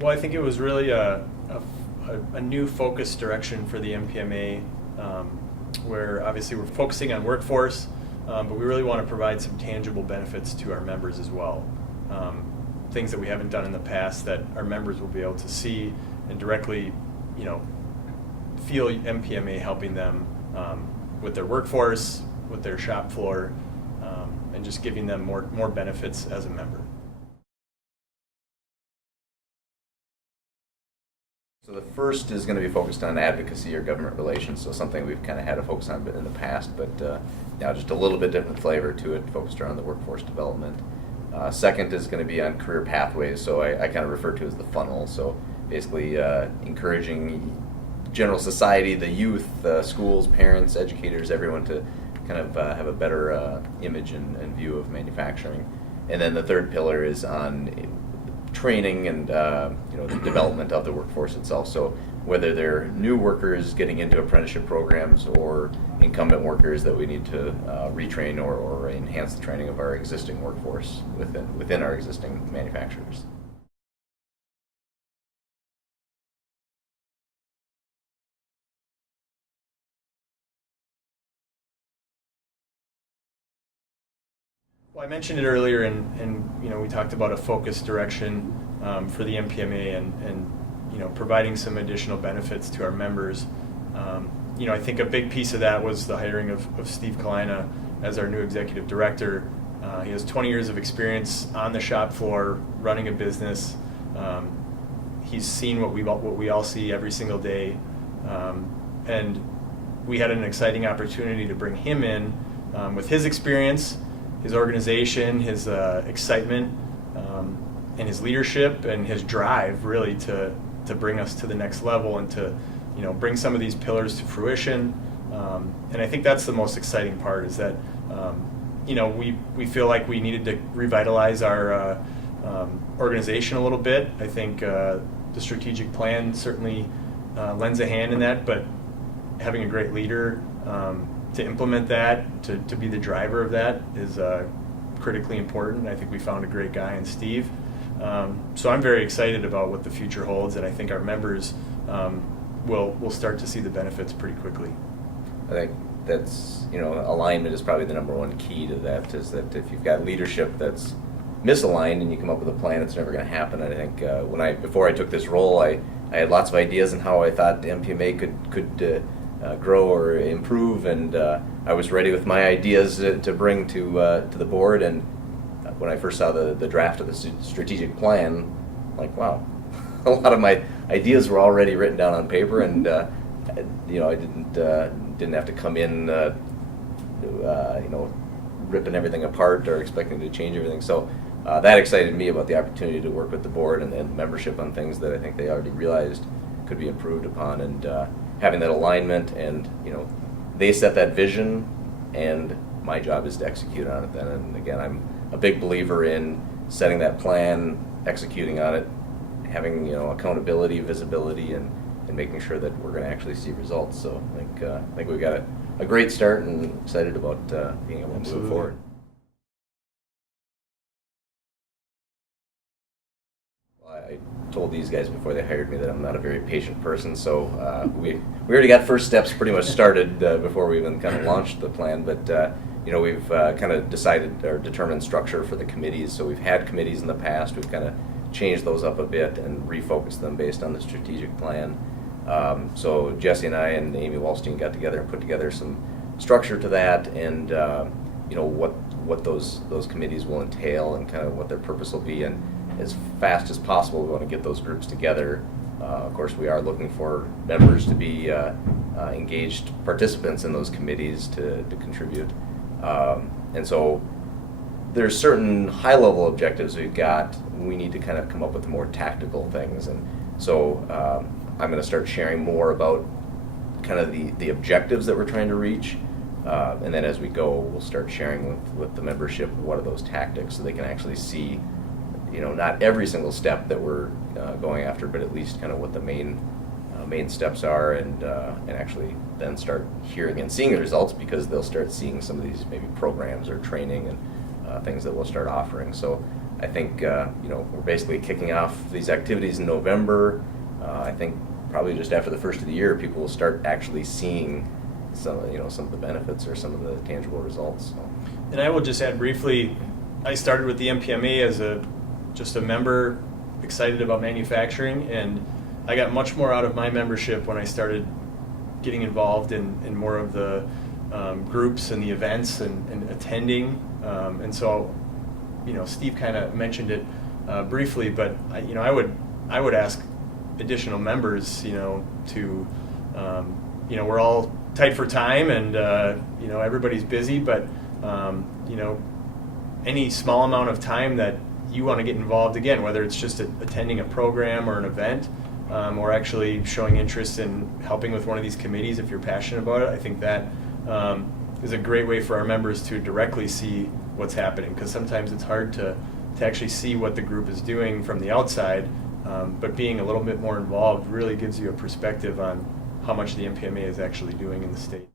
Well, I think it was really a new focus direction for the MPMA, where obviously we're focusing on workforce, but we really want to provide some tangible benefits to our members as well. Things that we haven't done in the past that our members will be able to see and directly, feel MPMA helping them with their workforce, with their shop floor, and just giving them more benefits as a member. So the first is going to be focused on advocacy or government relations, so something we've kind of had a focus on in the past, but now just a little bit different flavor to it, focused around the workforce development. Second is going to be on career pathways, so I kind of refer to as the funnel, so basically encouraging general society, the youth, schools, parents, educators, everyone to kind of have a better image and view of manufacturing. And then the third pillar is on training and the development of the workforce itself. So whether they're new workers getting into apprenticeship programs or incumbent workers that we need to retrain or enhance the training of our existing workforce within our existing manufacturers. Well, I mentioned it earlier, and we talked about a focused direction for the MPMA and providing some additional benefits to our members. I think a big piece of that was the hiring of Steve Kalina as our new executive director. He has 20 years of experience on the shop floor running a business. He's seen what we all see every single day, and we had an exciting opportunity to bring him in with his experience, his organization, his excitement, and his leadership and his drive really to bring us to the next level and to bring some of these pillars to fruition. And I think that's the most exciting part, is that we feel like we needed to revitalize our organization a little bit. I think the strategic plan certainly lends a hand in that, but having a great leader to implement that, to be the driver of that, is critically important. I think we found a great guy in Steve. So I'm very excited about what the future holds, and I think our members will start to see the benefits pretty quickly. I think that's, alignment is probably the number one key to that, is that if you've got leadership that's misaligned and you come up with a plan, it's never going to happen. And I think before I took this role, I had lots of ideas on how I thought MPMA could grow or improve, and I was ready with my ideas to bring to the board. And when I first saw the draft of the strategic plan, like, wow, a lot of my ideas were already written down on paper, and I didn't have to come in ripping everything apart or expecting to change everything. So that excited me about the opportunity to work with the board and membership on things that I think they already realized could be improved upon, and having that alignment, and they set that vision, and my job is to execute on it then. And again, I'm a big believer in setting that plan, executing on it, having accountability, visibility, and making sure that we're going to actually see results. So I think we've got a great start, and excited about being able to move forward. I told these guys before they hired me that I'm not a very patient person, so we already got first steps pretty much started before we even kind of launched the plan. But we've kind of decided or determined structure for the committees. So we've had committees in the past. We've kind of changed those up a bit and refocused them based on the strategic plan. So Jesse and I and Amy Wallstein got together and put together some structure to that, and what those committees will entail and kind of what their purpose will be. And as fast as possible, we want to get those groups together. Of course, we are looking for members to be engaged participants in those committees to contribute. And so there's certain high-level objectives we've got. We need to kind of come up with more tactical things. And so I'm going to start sharing more about kind of the objectives that we're trying to reach. And then as we go, we'll start sharing with the membership what are those tactics, so they can actually see not every single step that we're going after, but at least kind of what the main steps are, and actually then start hearing and seeing the results, because they'll start seeing some of these maybe programs or training and things that we'll start offering. So I think we're basically kicking off these activities in November. I think probably just after the first of the year, people will start actually seeing some of the benefits or some of the tangible results. So. And I will just add briefly, I started with the MPMA as just a member excited about manufacturing, and I got much more out of my membership when I started getting involved in more of the groups and the events and attending. And so, Steve kind of mentioned it briefly, but I would ask additional members, to we're all tight for time, and everybody's busy, but any small amount of time that you want to get involved, again, whether it's just attending a program or an event, or actually showing interest in helping with one of these committees if you're passionate about it, I think that is a great way for our members to directly see what's happening, because sometimes it's hard to actually see what the group is doing from the outside, but being a little bit more involved really gives you a perspective on how much the MPMA is actually doing in the state.